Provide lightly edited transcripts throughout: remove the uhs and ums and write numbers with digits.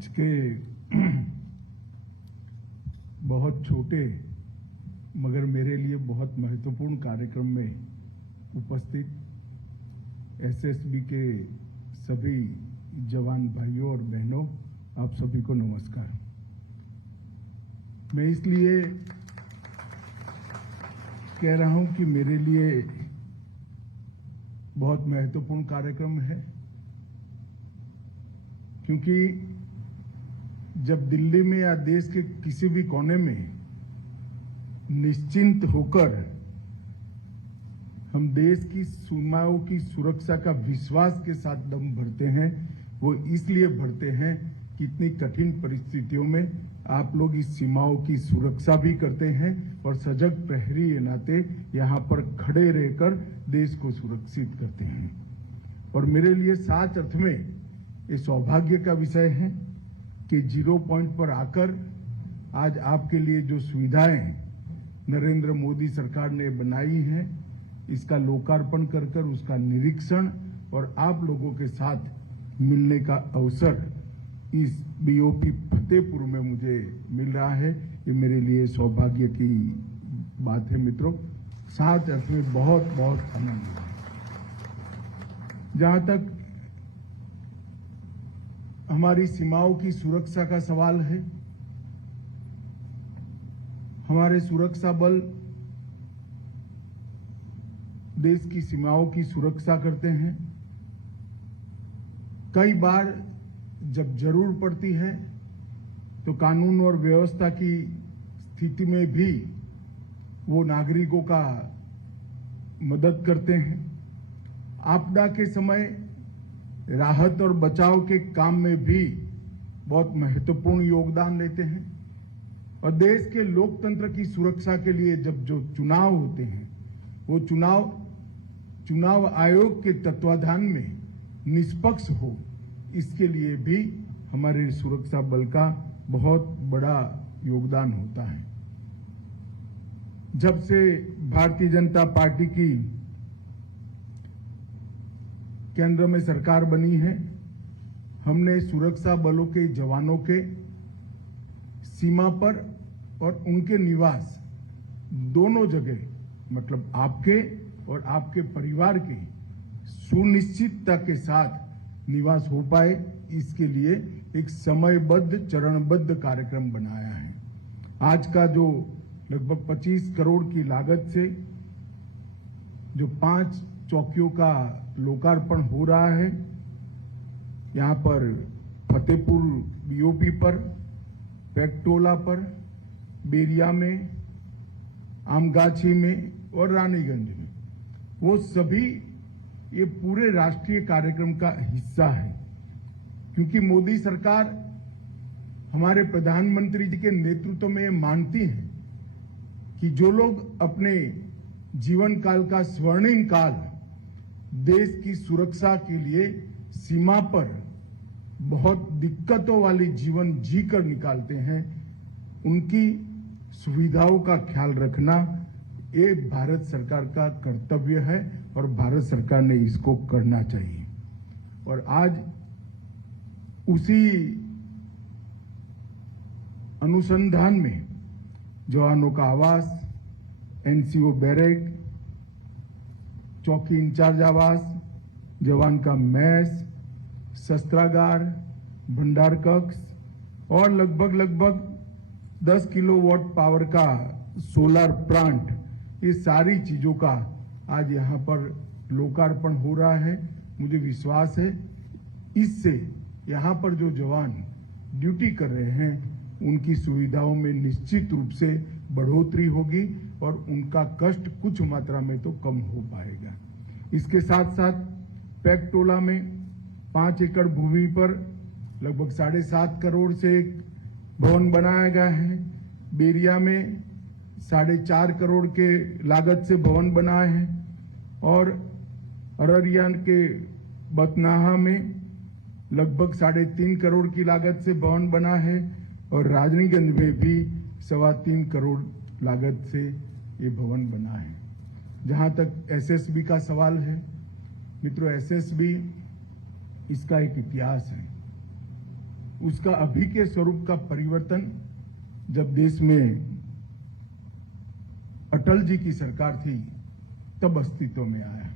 आज के बहुत छोटे मगर मेरे लिए बहुत महत्वपूर्ण कार्यक्रम में उपस्थित एसएसबी के सभी जवान भाइयों और बहनों, आप सभी को नमस्कार। मैं इसलिए कह रहा हूं कि मेरे लिए बहुत महत्वपूर्ण कार्यक्रम है, क्योंकि जब दिल्ली में या देश के किसी भी कोने में निश्चिंत होकर हम देश की सीमाओं की सुरक्षा का विश्वास के साथ दम भरते हैं, वो इसलिए भरते हैं कि इतनी कठिन परिस्थितियों में आप लोग इस सीमाओं की सुरक्षा भी करते हैं और सजग प्रहरी के नाते यहां पर खड़े रहकर देश को सुरक्षित करते हैं। और मेरे लिए सच अर्थ में ये सौभाग्य का विषय है कि 0 पॉइंट पर आकर आज आपके लिए जो सुविधाएं नरेंद्र मोदी सरकार ने बनाई हैं, इसका लोकार्पण कर उसका निरीक्षण और आप लोगों के साथ मिलने का अवसर इस बीओपी फतेहपुर में मुझे मिल रहा है। ये मेरे लिए सौभाग्य की बात है मित्रों। साथ अर्थ में बहुत बहुत आनंद है। जहां तक हमारी सीमाओं की सुरक्षा का सवाल है, हमारे सुरक्षा बल देश की सीमाओं की सुरक्षा करते हैं। कई बार जब जरूर पड़ती है तो कानून और व्यवस्था की स्थिति में भी वो नागरिकों का मदद करते हैं। आपदा के समय राहत और बचाव के काम में भी बहुत महत्वपूर्ण योगदान देते हैं। और देश के लोकतंत्र की सुरक्षा के लिए जब जो चुनाव होते हैं, वो चुनाव आयोग के तत्वाधान में निष्पक्ष हो, इसके लिए भी हमारे सुरक्षा बल का बहुत बड़ा योगदान होता है। जब से भारतीय जनता पार्टी की केंद्र में सरकार बनी है, हमने सुरक्षा बलों के जवानों के सीमा पर और उनके निवास दोनों जगह, मतलब आपके और आपके परिवार के सुनिश्चितता के साथ निवास हो पाए, इसके लिए एक समयबद्ध चरणबद्ध कार्यक्रम बनाया है। आज का जो लगभग 25 करोड़ की लागत से जो 5 चौकियों का लोकार्पण हो रहा है, यहां पर फतेहपुर बीओपी पर, पेकटोला पर, बेरिया में, आमगाछी में और रानीगंज में, वो सभी ये पूरे राष्ट्रीय कार्यक्रम का हिस्सा है। क्योंकि मोदी सरकार हमारे प्रधानमंत्री जी के नेतृत्व में मानती है कि जो लोग अपने जीवन काल का स्वर्णिम काल देश की सुरक्षा के लिए सीमा पर बहुत दिक्कतों वाली जीवन जीकर निकालते हैं, उनकी सुविधाओं का ख्याल रखना ये भारत सरकार का कर्तव्य है और भारत सरकार ने इसको करना चाहिए। और आज उसी अनुसंधान में जवानों का आवास, एनसीओ बैरक, चौकी इंचार्ज आवास, जवान का मैस, शस्त्रागार, भंडार कक्ष और लगभग 10 किलोवाट पावर का सोलर प्लांट, ये सारी चीजों का आज यहां पर लोकार्पण हो रहा है। मुझे विश्वास है इससे यहां पर जो जवान ड्यूटी कर रहे हैं, उनकी सुविधाओं में निश्चित रूप से बढ़ोतरी होगी और उनका कष्ट कुछ मात्रा में तो कम हो पाएगा। इसके साथ साथ पेकटोला में 5 एकड़ भूमि पर लगभग 7.5 करोड़ से एक भवन बनाया गया है। बेरिया में 4.5 करोड़ के लागत से भवन बनाए हैं और अररिया के बतनाहा में लगभग 3.5 करोड़ की लागत से भवन बना है और राजनीगंज में भी 3.25 करोड़ लागत से ये भवन बना है। जहां तक एसएसबी का सवाल है, मित्रों, एसएसबी इसका एक इतिहास है। उसका अभी के स्वरूप का परिवर्तन जब देश में अटल जी की सरकार थी तब अस्तित्व में आया।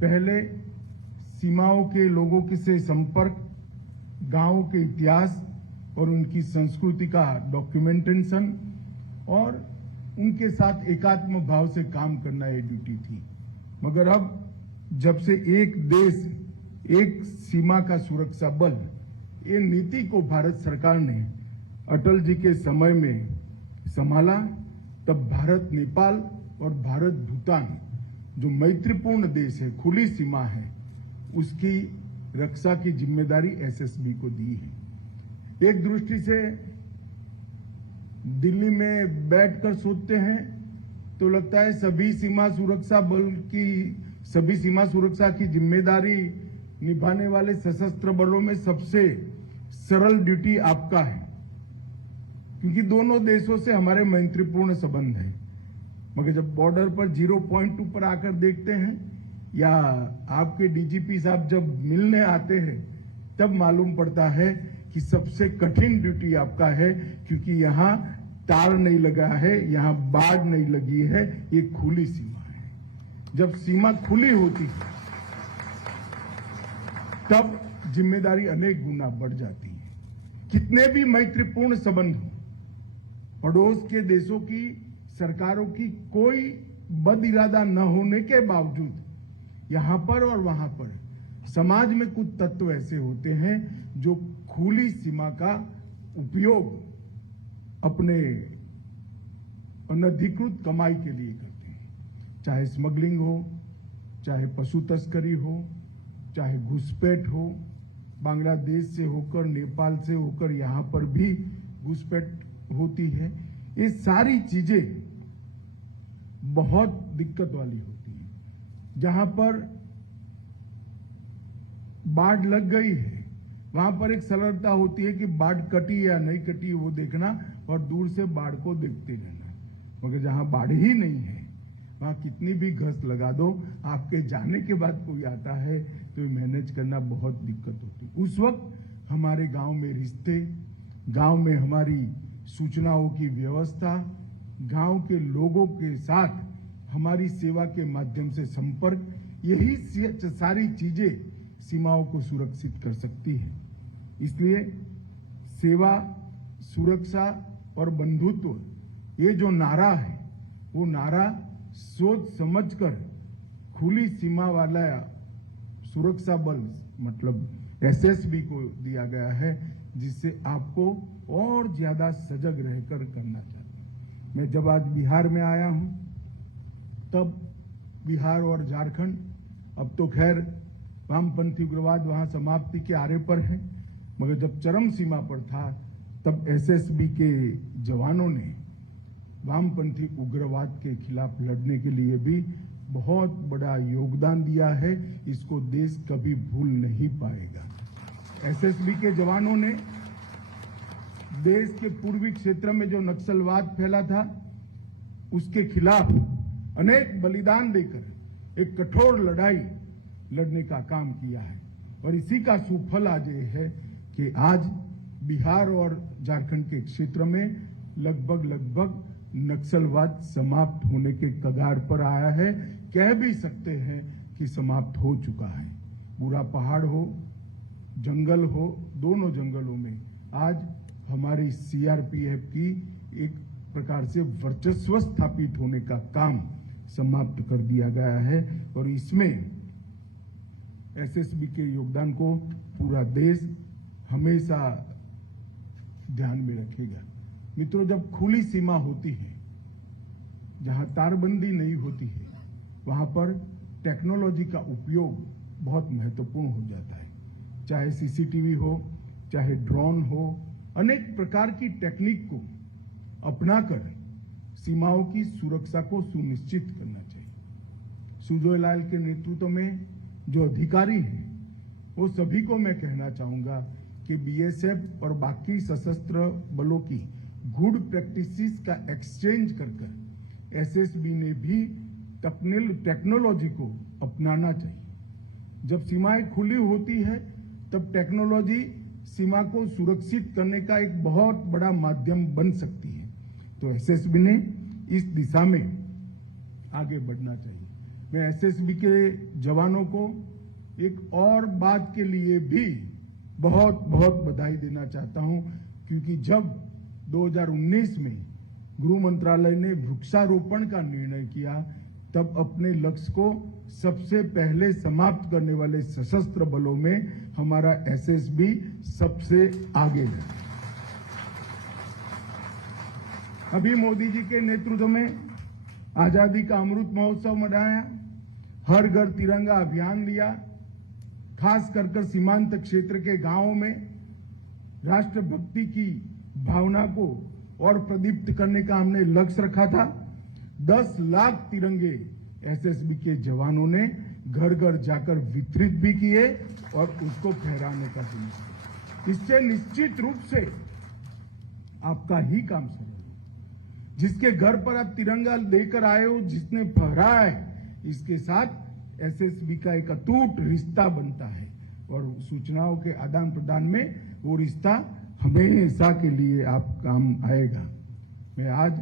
पहले सीमाओं के लोगों के से संपर्क, गांवों के इतिहास और उनकी संस्कृति का डॉक्यूमेंटेशन और उनके साथ एकात्म भाव से काम करना ये ड्यूटी थी। मगर अब जब से एक देश एक सीमा का सुरक्षा बल, ये नीति को भारत सरकार ने अटल जी के समय में संभाला, तब भारत नेपाल और भारत भूटान जो मैत्रीपूर्ण देश है, खुली सीमा है, उसकी रक्षा की जिम्मेदारी एसएसबी को दी है। एक दृष्टि से दिल्ली में बैठकर सोचते हैं तो लगता है सभी सीमा सुरक्षा की जिम्मेदारी निभाने वाले सशस्त्र बलों में सबसे सरल ड्यूटी आपका है, क्योंकि दोनों देशों से हमारे मैत्रीपूर्ण संबंध है। मगर जब बॉर्डर पर 0 पॉइंट पर आकर देखते हैं या आपके डीजीपी साहब जब मिलने आते हैं तब मालूम पड़ता है कि सबसे कठिन ड्यूटी आपका है, क्योंकि यहाँ तार नहीं लगा है, यहाँ बाड़ नहीं लगी है, ये खुली सीमा है। जब सीमा खुली होती है तब जिम्मेदारी अनेक गुना बढ़ जाती है। कितने भी मैत्रीपूर्ण संबंध हो, पड़ोस के देशों की सरकारों की कोई बद इरादा न होने के बावजूद यहां पर और वहां पर समाज में कुछ तत्व ऐसे होते हैं जो खुली सीमा का उपयोग अपने अनधिकृत कमाई के लिए करते हैं। चाहे स्मगलिंग हो, चाहे पशु तस्करी हो, चाहे घुसपैठ हो, बांग्लादेश से होकर, नेपाल से होकर यहां पर भी घुसपैठ होती है। ये सारी चीजें बहुत दिक्कत वाली होती है। जहां पर बाढ़ लग गई है वहां पर एक सरलता होती है कि बाढ़ कटी या नहीं कटी वो देखना और दूर से बाढ़ को देखते रहना। मगर जहां बाढ़ ही नहीं है वहां कितनी भी घस लगा दो, आपके जाने के बाद कोई आता है तो मैनेज करना बहुत दिक्कत होती है। उस वक्त हमारे गांव में रिश्ते, गांव में हमारी सूचनाओं की व्यवस्था, गांव के लोगों के साथ हमारी सेवा के माध्यम से संपर्क, यही सारी चीजें सीमाओं को सुरक्षित कर सकती है। इसलिए सेवा, सुरक्षा और बंधुत्व ये जो नारा है वो नारा सोच समझकर खुली सीमा वाला सुरक्षा बल मतलब एसएसबी को दिया गया है, जिससे आपको और ज्यादा सजग रहकर करना चाहिए। मैं जब आज बिहार में आया हूं तब बिहार और झारखंड, अब तो खैर वामपंथी उग्रवाद वहां समाप्ति के आरे पर है, मगर जब चरम सीमा पर था तब एसएसबी के जवानों ने वामपंथी उग्रवाद के खिलाफ लड़ने के लिए भी बहुत बड़ा योगदान दिया है। इसको देश कभी भूल नहीं पाएगा। एसएसबी के जवानों ने देश के पूर्वी क्षेत्र में जो नक्सलवाद फैला था उसके खिलाफ अनेक बलिदान देकर एक कठोर लड़ाई लड़ने का काम किया है। और इसी का सुफल आज ये है कि आज बिहार और झारखंड के क्षेत्र में लगभग नक्सलवाद समाप्त होने के कगार पर आया है। कह भी सकते हैं कि समाप्त हो चुका है। पूरा पहाड़ हो, जंगल हो, दोनों जंगलों में आज हमारी सीआरपीएफ की एक प्रकार से वर्चस्व स्थापित होने का काम समाप्त कर दिया गया है। और इसमें एसएसबी के योगदान को पूरा देश हमेशा ध्यान में रखेगा। मित्रों, जब खुली सीमा होती है, जहां तारबंदी नहीं होती है, वहां पर टेक्नोलॉजी का उपयोग बहुत महत्वपूर्ण हो जाता है। चाहे सीसीटीवी हो, चाहे ड्रोन हो, अनेक प्रकार की टेक्निक को अपनाकर सीमाओं की सुरक्षा को सुनिश्चित करना चाहिए। सुजोय लाल के नेतृत्व में जो अधिकारी हैं, वो सभी को मैं कहना चाहूंगा कि बीएसएफ और बाकी सशस्त्र बलों की गुड प्रैक्टिसेस का एक्सचेंज कर एसएसबी ने भी टेक्नोलॉजी को अपनाना चाहिए। जब सीमाएं खुली होती है तब टेक्नोलॉजी सीमा को सुरक्षित करने का एक बहुत बड़ा माध्यम बन सकती है। तो एसएसबी ने इस दिशा में आगे बढ़ना चाहिए। मैं एसएसबी के जवानों को एक और बात के लिए भी बहुत बहुत बधाई देना चाहता हूं, क्योंकि जब 2019 में गृह मंत्रालय ने वृक्षारोपण का निर्णय किया, तब अपने लक्ष्य को सबसे पहले समाप्त करने वाले सशस्त्र बलों में हमारा एसएसबी सबसे आगे है। अभी मोदी जी के नेतृत्व में आजादी का अमृत महोत्सव मनाया, हर घर तिरंगा अभियान लिया, खास कर सीमांत क्षेत्र के गांवों में राष्ट्रभक्ति की भावना को और प्रदीप्त करने का हमने लक्ष्य रखा था। 10 लाख तिरंगे एसएसबी के जवानों ने घर घर जाकर वितरित भी किए और उसको फहराने का सुनिश्चित। इससे निश्चित रूप से आपका ही काम सरल हो। जिसके घर पर आप तिरंगा लेकर आए हो, जिसने फहराया है, इसके साथ एसएसबी का एक अटूट रिश्ता बनता है और सूचनाओं के आदान प्रदान में वो रिश्ता हमेशा के लिए आप काम आएगा। मैं आज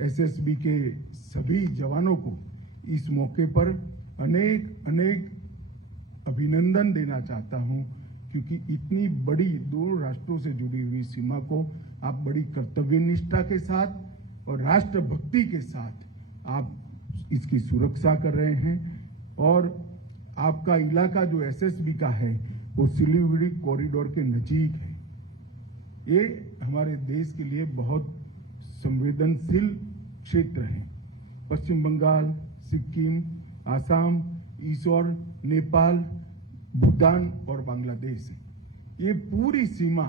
एसएसबी के सभी जवानों को इस मौके पर अनेक अनेक अभिनंदन देना चाहता हूं, क्योंकि इतनी बड़ी दो राष्ट्रों से जुड़ी हुई सीमा को आप बड़ी कर्तव्य निष्ठा के साथ और राष्ट्रभक्ति के साथ आप इसकी सुरक्षा कर रहे हैं। और आपका इलाका जो एसएसबी का है वो सिलीगुड़ी कॉरिडोर के नजीक है। ये हमारे देश के लिए बहुत संवेदनशील क्षेत्र है। पश्चिम बंगाल, सिक्किम, आसाम, ईश्वर, नेपाल, भूटान और बांग्लादेश, ये पूरी सीमा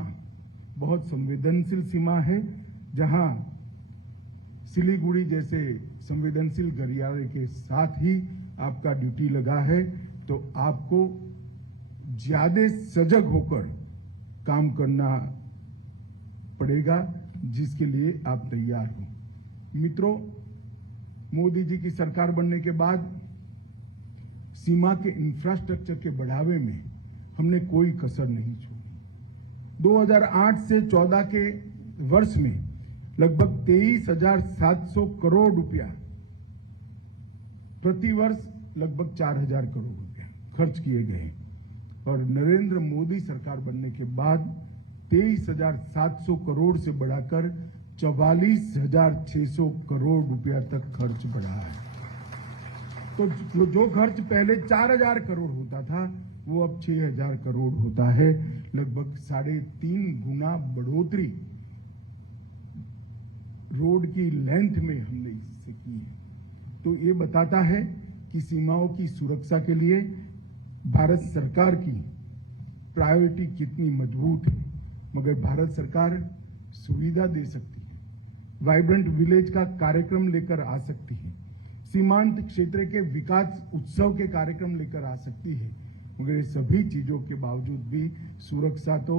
बहुत संवेदनशील सीमा है, जहां सिलीगुड़ी जैसे संवेदनशील गलियारे के साथ ही आपका ड्यूटी लगा है, तो आपको ज्यादा सजग होकर काम करना पड़ेगा, जिसके लिए आप तैयार हो। मित्रों, मोदी जी की सरकार बनने के बाद सीमा के इंफ्रास्ट्रक्चर के बढ़ावे में हमने कोई कसर नहीं छोड़ी। 2008 से 14 के वर्ष में लगभग 23,700 करोड़ रुपया, प्रति वर्ष लगभग 4,000 करोड़ रुपया खर्च किए गए और नरेंद्र मोदी सरकार बनने के बाद 23,700 करोड़ से बढ़ाकर 44,600 करोड़ रुपया तक खर्च बढ़ा है। तो जो खर्च पहले 4,000 करोड़ होता था, वो अब 6,000 करोड़ होता है। लगभग 3.5 गुना बढ़ोतरी रोड की लेंथ में हमने इससे की है। तो ये बताता है कि सीमाओं की सुरक्षा के लिए भारत सरकार की प्रायोरिटी कितनी मजबूत है। मगर भारत सरकार सुविधा दे सकती है, वाइब्रेंट विलेज का कार्यक्रम लेकर आ सकती है, सीमांत क्षेत्र के विकास उत्सव के कार्यक्रम लेकर आ सकती है, मगर ये सभी चीजों के बावजूद भी सुरक्षा तो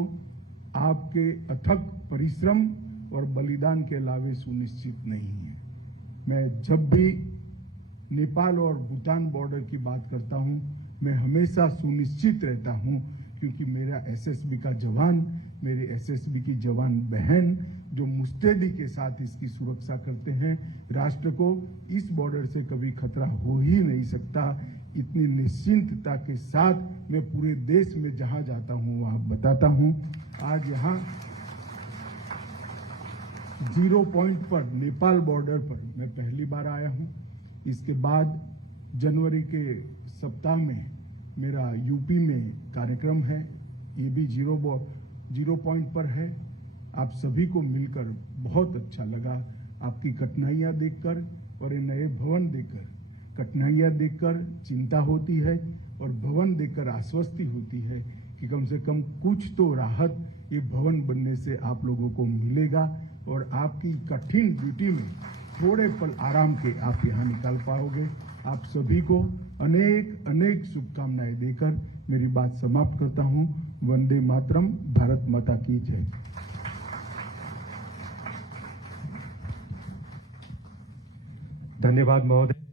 आपके अथक परिश्रम और बलिदान के अलावे सुनिश्चित नहीं है। मैं जब भी नेपाल और भूटान बॉर्डर की बात करता हूं, मैं हमेशा सुनिश्चित रहता हूं, क्योंकि मेरा एसएसबी का जवान, मेरे एसएसबी की जवान बहन जो मुस्तैदी के साथ इसकी सुरक्षा करते हैं, राष्ट्र को इस बॉर्डर से कभी खतरा हो ही नहीं सकता। इतनी निश्चिंतता के साथ मैं पूरे देश में जहां जाता हूं वहां बताता हूं। आज यहां 0 पॉइंट पर नेपाल बॉर्डर पर मैं पहली बार आया हूं। इसके बाद जनवरी के सप्ताह में मेरा यूपी में कार्यक्रम है, ये भी 0 पॉइंट पर है। आप सभी को मिलकर बहुत अच्छा लगा, आपकी कठिनाइयां देखकर और ये नए भवन देखकर। कठिनाइयां देखकर चिंता होती है और भवन देखकर आश्वस्ति होती है कि कम से कम कुछ तो राहत ये भवन बनने से आप लोगों को मिलेगा और आपकी कठिन ड्यूटी में थोड़े पल आराम के आप यहाँ निकाल पाओगे। आप सभी को अनेक अनेक शुभकामनाएं देकर मेरी बात समाप्त करता हूं। वंदे मातरम। भारत माता की जय। धन्यवाद महोदय।